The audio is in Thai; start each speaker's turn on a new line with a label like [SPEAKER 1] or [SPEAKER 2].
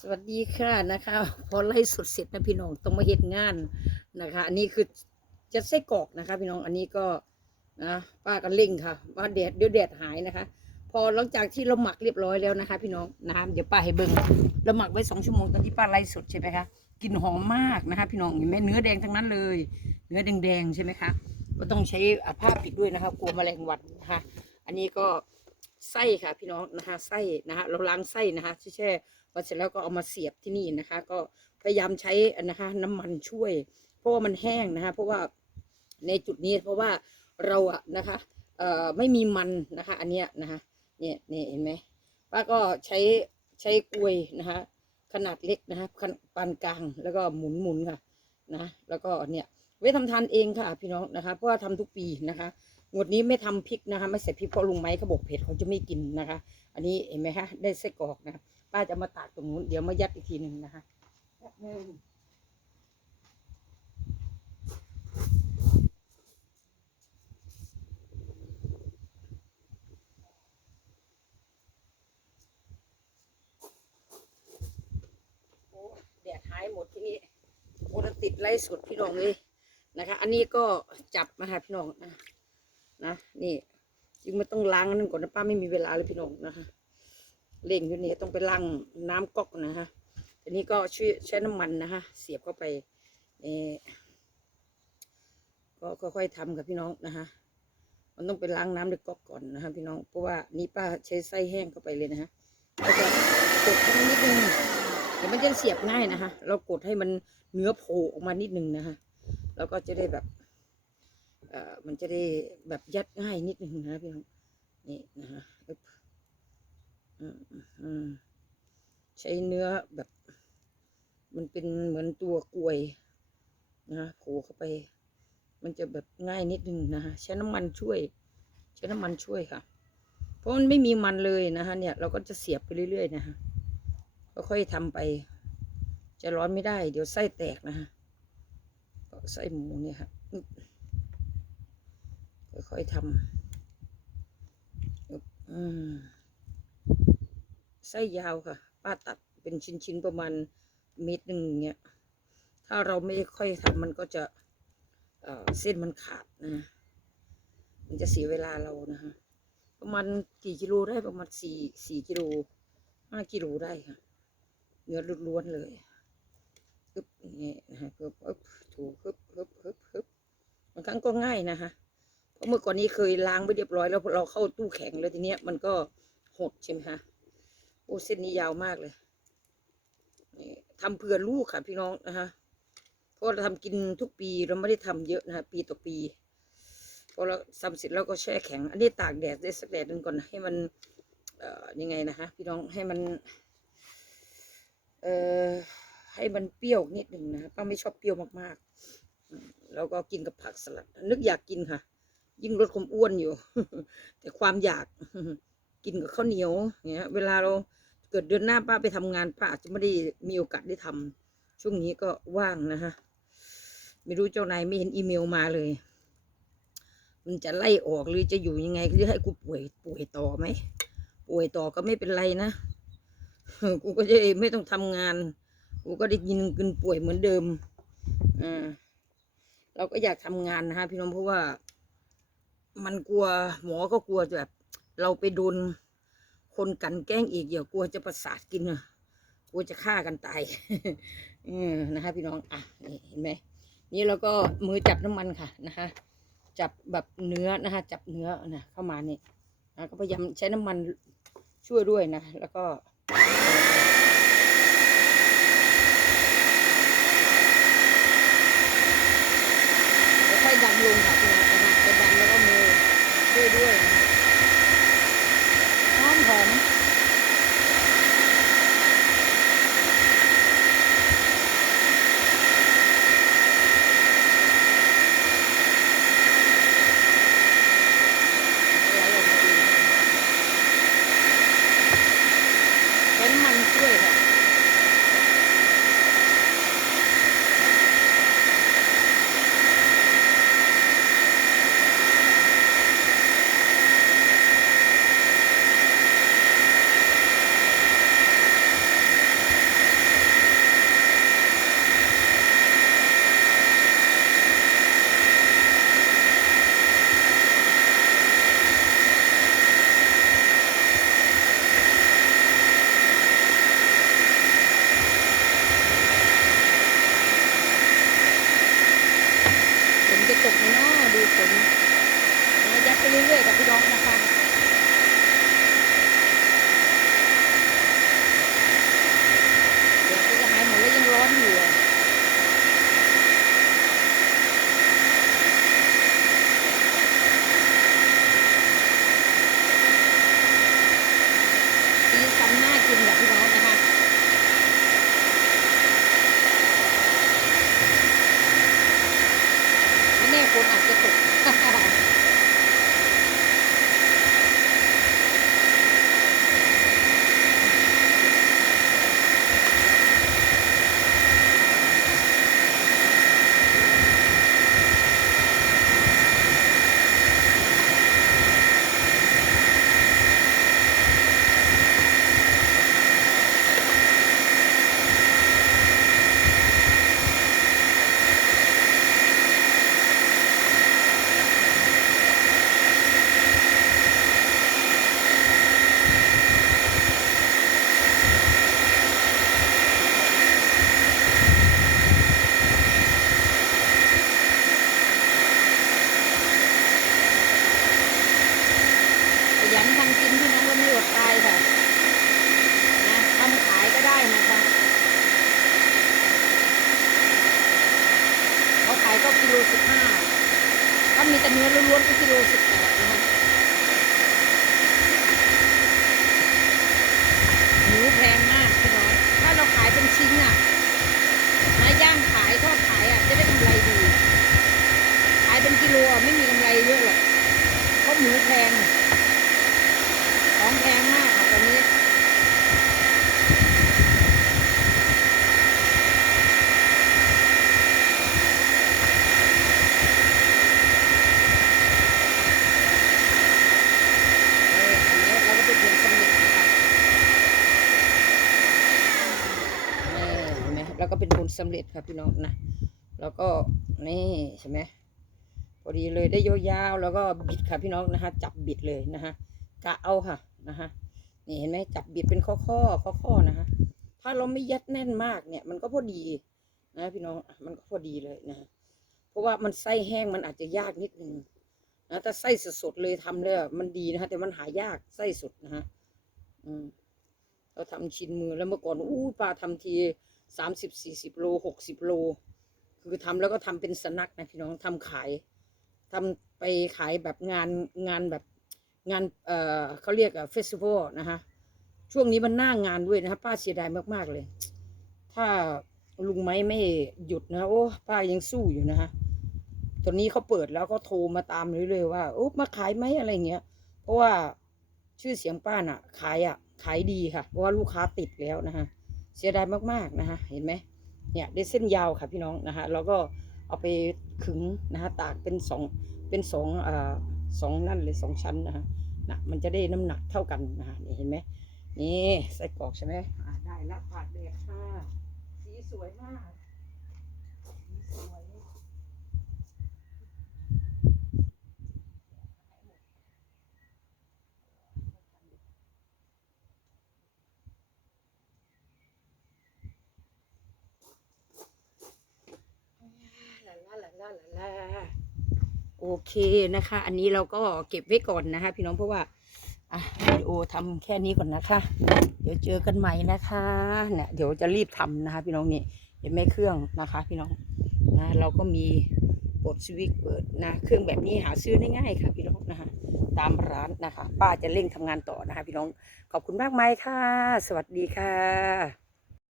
[SPEAKER 1] สวัสดีค่ะนะคะ พอไล่สดเสร็จนะพี่น้องต้องมาเฮ็ดงานนะคะ อันนี้คือจะไส้กรอกนะคะ พี่น้องอันนี้ก็นะป้าก็เล่งค่ะว่าแดดเดี๋ยวแดดหายนะคะ พอหลังจากที่เราหมักเรียบร้อยแล้วนะคะ พี่น้องนะคะเดี๋ยวป้าให้เบิ่งเราหมักไว้สองชั่วโมงตอนที่ป้าไล่สดใช่ไหมคะกลิ่นหอมมากนะคะ พี่น้องเห็นไหมเนื้อแดงทั้งนั้นเลย เนื้อแดงๆใช่ไหมคะก็ต้องใช้อะผ้าปิดด้วยนะคะกลัวแมลงวันนะคะอันนี้ก็ไส้ค่ะพี่น้องนะคะไส้นะคะเราล้างไส้นะคะแช่ พอเสร็จแล้วก็เอามาเสียบที่นี่นะคะ ก็พยายามใช้นะคะน้ำมันช่วย เพราะว่ามันแห้งนะคะ เพราะว่าในจุดนี้เพราะว่าเราอะนะคะเอ่อไม่มีมันนะคะ อันเนี้ยนะคะเนี่ยเนี่ยเห็นไหมป้าก็ใช้ใช้กลวยนะคะ ขนาดเล็กนะคะปานกลางแล้วก็หมุนหมุนค่ะนะแล้วก็เนี่ยไว้ทำทานเองค่ะพี่น้องนะคะ เพราะว่าทำทุกปีนะคะงวดนี้ไม่ทำพริกนะคะ ไม่ใส่พริกเพราะลุงไม้เขาบอกเผ็ดเขาจะไม่กินนะคะ อันนี้เห็นไหมคะได้ไส้กรอกนะคะ ป้าจะมาตากตรงนู้นเดี๋ยวมายัดอีกทีหนึ่งนะคะแป๊บนึงแดดหายหมดที่นี่โอ้ติดไล่สดพี่น้องเลยนะคะ อันนี้ก็จับมาค่ะพี่น้องนะนะนี่จึงไม่ต้องล้างนนั่นก่อนนะป้าไม่มีเวลาเลยพี่น้องนะคะ เล่งอยู่นี่ต้องไปล้างน้ำก๊อกนะคะทีนี้ก็ช่วยใช้น้ำมันนะคะเสียบเข้าไปนี่ก็ค่อยๆทำกับพี่น้องนะคะมันต้องไปล้างน้ำในก๊อกก่อนนะคะพี่น้องเพราะว่านี่ป้าใช้ไส้แห้งเข้าไปเลยนะคะก็จะกดให้มันนิดนึงเดี๋ยวมันจะเสียบง่ายนะคะเรากดให้มันเนื้อโผล่ออกมานิดนึงนะคะแล้วก็จะได้แบบเอ่อมันจะได้แบบยัดง่ายนิดนึงนะพี่น้องนี่นะคะ ใช้เนื้อแบบ มันเป็นเหมือนตัวกลวยนะโผล่เข้าไป มันจะแบบง่ายนิดนึงนะคะใช้น้ำมันช่วย ใช้น้ำมันช่วยค่ะ เพราะมันไม่มีมันเลยนะคะ เนี่ย เราก็จะเสียบไปเรื่อยๆนะคะค่อยๆทำไป จะร้อนไม่ได้ เดี๋ยวไส้แตกนะคะก็ไส้หมูเนี่ยค่ะค่อยๆทำอึ๊บอืม ไส้ยาวค่ะ ป้าตัดเป็นชิ้นๆประมาณเม็ดหนึ่งเงี้ย ถ้าเราไม่ค่อยทำมันก็จะเส้นมันขาดนะ มันจะเสียเวลาเรานะฮะประมาณกี่กิโลได้ประมาณสี่สี่กิโลห้ากิโลได้ค่ะ เนื้อล้วนๆเลยฮึบอย่างนี่นะฮะฮึบฮึบถูฮึบฮึบฮึบฮึบบางครั้งก็ง่ายนะคะเพราะเมื่อก่อนนี้เคยล้างไปเรียบร้อยแล้วเราเข้าตู้แข็งแล้วทีเนี้ยมันก็หดใช่ไหมคะ โอ้เส้นนี้ยาวมากเลยทำเผื่อลูกค่ะพี่น้องนะคะเพราะเราทำกินทุกปีเราไม่ได้ทำเยอะนะคะปีต่อปีพอเราทำเสร็จแล้วก็แช่แข็ง อันนี้ตากแดดได้สักแดดหนึ่งก่อนให้มันเอ่อยังไงนะคะพี่น้องให้มันเอ่อให้มันเปรี้ยวนิดหนึ่งนะะป้าไม่ชอบเปรี้ยวมากๆอืมแล้วก็กินกับผักสลัด นึกอยากกินค่ะ ยิ่งลดความอ้วนอยู่ แต่ความอยาก กินกับข้าวเหนียวเงี้ย เวลาเราเกิดเดือนหน้าป้าไปทำงานป้าอาจจะไม่ได้มีโอกาสได้ทำช่วงนี้ก็ว่างนะฮะไม่รู้เจ้านายไม่เห็นอีเมลมาเลย มันจะไล่ออกหรือจะอยู่ยังไงหรือให้กูป่วยป่วยต่อไหมป่วยต่อก็ไม่เป็นไรนะกูก็จะไม่ต้องทำงาน กูก็ได้ยินกินป่วยเหมือนเดิมอ่าเราก็อยากทำงานนะฮะพี่น้องเพราะว่า มันกลัวหมอก็กลัวแบบ เราไปโดนคนกันแกล้งอีกอย่ากลัวจะประสาทกินอะกลัวจะฆ่ากันตายเออนะคะพี่น้องอะนี่เห็นไหมนี่เราก็มือจับน้ำมันค่ะนะคะ จับแบบเนื้อนะคะ จับเนื้อนะเข้ามานี่นะก็พยายามใช้น้ำมันช่วยด้วยนะ แล้วก็ค่อยดันลงค่ะพี่น้องนะคะไปดันแล้วก็มือช่วยด้วยนะคะ ตกไหมเนาดูฝนยัดไปเรื่อยๆกับพี่น้องนะคะ ลสิบห้าถ้ามีแต่เนื้อล้วนๆก็กิโลสิบแปดนะคะหมูแพงมากพี่น้องถ้าเราขายเป็นชิ้นอะมาย่างขายทอดขายอะจะได้กำไรดี ขายเป็นกิโลไม่มีกำไรเยอะหรอกเพราะหมูแพง ของแพงมากค่ะตอนนี้ เอออันนี้เราก็เป็นผลสำเร็จนะคะเออเห็นไหม แล้วก็เป็นผลสำเร็จค่ะพี่น้องนะแล้วก็นี่ใช่ไหมพอดีเลยได้ยาวๆแล้วก็บิดค่ะพี่น้องนะคะจับบิดเลยนะคะกะเอาค่ะนะคะนี่เห็นไหมจับบิดเป็นข้อข้อข้อข้อๆนะคะถ้าเราไม่ยัดแน่นมากเนี่ย มันก็พอดีนะพี่น้องมันก็พอดีเลยนะเพราะว่ามันไส้แห้งมันอาจจะยากนิดนึงนะถ้าไส้สดๆเลยทำเลยมันดีนะฮะแต่มันหายากไส้สดนะฮะอืมเราทำชิ้นมือแล้วเมื่อก่อนอู้ปลาทำที สามสิบสี่สิบโลหกสิบโล คือทำแล้วก็ทำเป็นสนักนะพี่น้องทำขายทำไปขายแบบงานงานแบบงานเอ่อเขาเรียกอะเฟสติวัลนะฮะช่วงนี้มันหน้างานด้วยนะฮะป้าเสียดายมากๆเลย ถ้าลุงไม้ไม่หยุดนะโอ้ป้ายังสู้อยู่นะฮะตอนนี้เขาเปิดแล้วก็โทรมาตามเรื่อยๆว่าโอ้มาขายไหมอะไรเงี้ย เพราะว่าชื่อเสียงป้าน่ะ ขายอะขายดีค่ะ เพราะว่าลูกค้าติดแล้วนะคะ เสียดายมากๆนะคะ เห็นไหมเนี่ยได้เส้นยาวค่ะพี่น้องนะคะเราก็เอาไปขึงนะคะตากเป็นสองเป็นสองอ่าสองนั่นเลยสองชั้นนะคะนะมันจะได้น้ำหนักเท่ากันนะคะนี่เห็นไหมนี่ใส่กรอกใช่ไหมได้ละผ่านเลยค่ะสีสวยมากสีสวย ลาลาลาลาลาลา โอเคนะคะ อันนี้เราก็เก็บไว้ก่อนนะคะ พี่น้องเพราะว่าอะวิดีโอทำแค่นี้ก่อนนะคะ เดี๋ยวเจอกันใหม่นะคะเนี่ยเดี๋ยวจะรีบทำนะคะ พี่น้องนี่เห็นไหมเครื่องนะคะ พี่น้องนะเราก็มีปลดสวิตช์เปิดนะเครื่องแบบนี้หาซื้อได้ง่ายค่ะ พี่น้องนะคะ ตามร้านนะคะ ป้าจะเร่งทำงานต่อนะคะ พี่น้องขอบคุณมากไหมค่ะ สวัสดีค่ะ